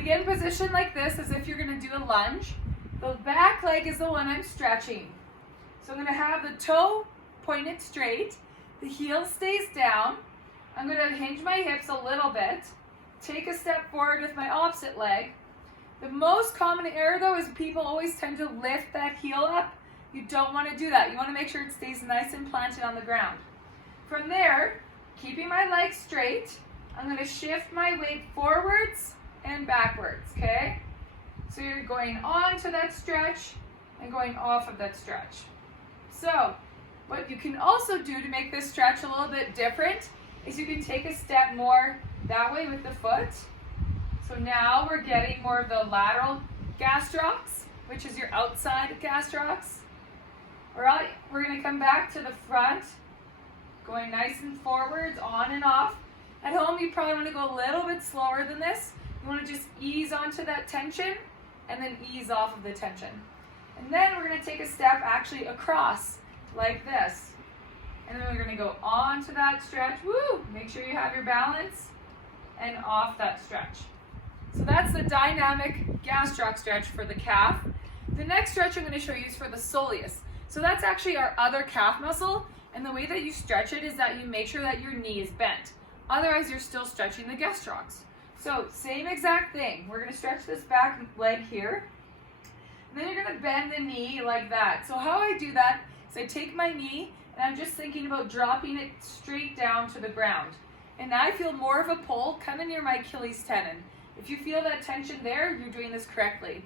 to get in position like this as if you're going to do a lunge. The back leg is the one I'm stretching. So I'm going to have the toe pointed straight. The heel stays down. I'm going to hinge my hips a little bit. Take a step forward with my opposite leg. The most common error though is people always tend to lift that heel up. You don't want to do that. You want to make sure it stays nice and planted on the ground. From there, keeping my legs straight, I'm going to shift my weight forwards and backwards, okay? So you're going on to that stretch and going off of that stretch. So what you can also do to make this stretch a little bit different is you can take a step more that way with the foot. So now we're getting more of the lateral gastrocs, which is your outside gastrocs. All right, we're going to come back to the front, going nice and forwards, on and off. At home, you probably want to go a little bit slower than this. You want to just ease onto that tension and then ease off of the tension. And then we're going to take a step actually across like this. And then we're going to go on to that stretch. Woo! Make sure you have your balance and off that stretch. So that's the dynamic gastroc stretch for the calf. The next stretch I'm going to show you is for the soleus. So that's actually our other calf muscle. And the way that you stretch it is that you make sure that your knee is bent. Otherwise, you're still stretching the gastrocs. So same exact thing. We're going to stretch this back leg here. Then you're going to bend the knee like that. So how I do that is I take my knee and I'm just thinking about dropping it straight down to the ground. And now I feel more of a pull kind of near my Achilles tendon. If you feel that tension there, you're doing this correctly.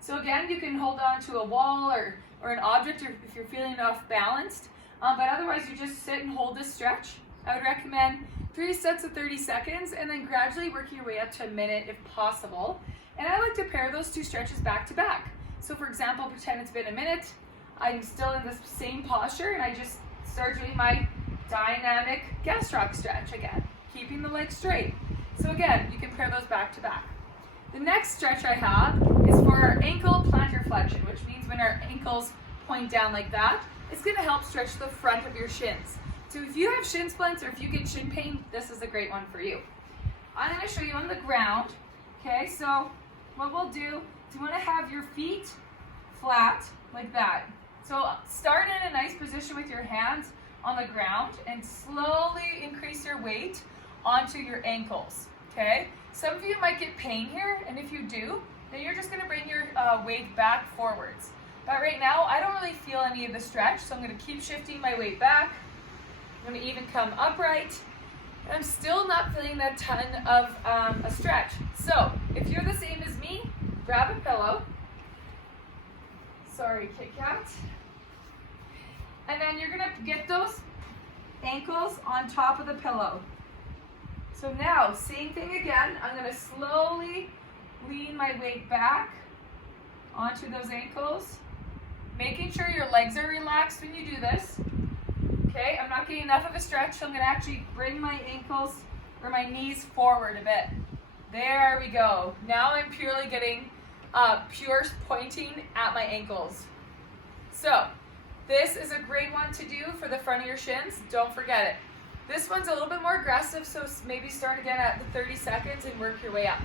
So again, you can hold on to a wall or an object if you're feeling off balanced. But otherwise, you just sit and hold this stretch. I would recommend 3 sets of 30 seconds and then gradually work your way up to a minute if possible. And I like to pair those two stretches back to back. So for example, pretend it's been a minute. I'm still in the same posture and I just start doing my dynamic gastroc stretch again, keeping the legs straight. So again, you can pair those back to back. The next stretch I have is for our ankle planterflexion, which means when our ankles point down like that, it's going to help stretch the front of your shins. So if you have shin splints or if you get shin pain, this is a great one for you. I'm going to show you on the ground. Okay, so what we'll do is you want to have your feet flat like that. So start in a nice position with your hands on the ground and slowly increase your weight onto your ankles. Okay, some of you might get pain here, and if you do, then you're just going to bring your weight back forwards. But right now, I don't really feel any of the stretch, so I'm going to keep shifting my weight back. I'm going to even come upright. And I'm still not feeling that ton of a stretch. So if you're the same as me, grab a pillow. Sorry, Kit Kat. And then you're going to get those ankles on top of the pillow. So now, same thing again. I'm going to slowly lean my weight back onto those ankles. Making sure your legs are relaxed when you do this. Okay, I'm not getting enough of a stretch, so I'm going to actually bring my ankles or my knees forward a bit. There we go. Now I'm purely getting pure pointing at my ankles. So this is a great one to do for the front of your shins. Don't forget it. This one's a little bit more aggressive, so maybe start again at the 30 seconds and work your way up.